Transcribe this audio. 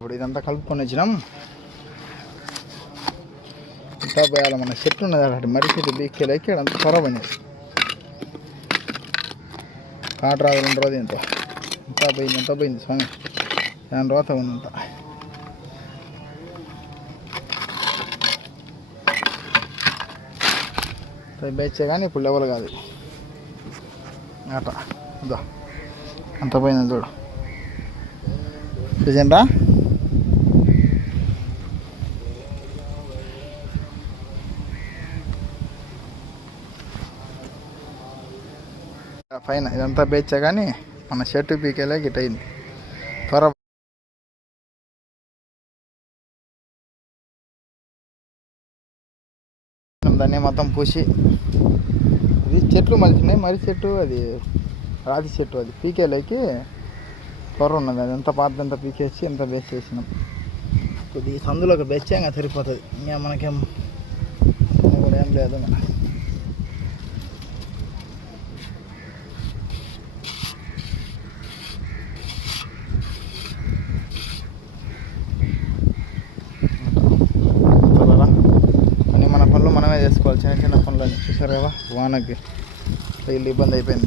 ఇప్పుడు ఇదంతా కలుపుకొని వచ్చినాం. ఇంకా పోయాలి. మన చెట్లు ఉన్నది అక్కడ మర్రి చెట్టు బీక్కేలకి అంత ఖరాబ్ అయినది. కాటు రాదు 2 రోజులు ఎంతో ఎంత పోయింది స్వామి. దాని రోత ఉందంత. బేచే కానీ ఇప్పుడు లెవెల్ కాదు అట. అదో అంత పోయింది చూడు. చూసిండ్రా పైన ఇదంతా బేచా కానీ మన షర్టు పీకేలే గిట్ అయింది. త్వర దాన్ని మొత్తం పూసి ఇది చెట్లు మలిచినాయి. మర్రి చెట్టు అది రాతి చెట్టు అది పీకేలేకి త్వర ఉన్నది. అది ఎంత పాతదంతా పీకేసి ఎంత బేస్ చేసినాం. కొద్దిగా సందులోకి బేస్తే ఇంకా సరిపోతుంది. ఇంకా మనకేం కూడా ఏం లేదు. మన మన పనులు మనమే చేసుకోవాలి. చిన్న చిన్న పనులని చూసారు కదా. వానకి ఇల్లు ఇబ్బంది అయిపోయింది.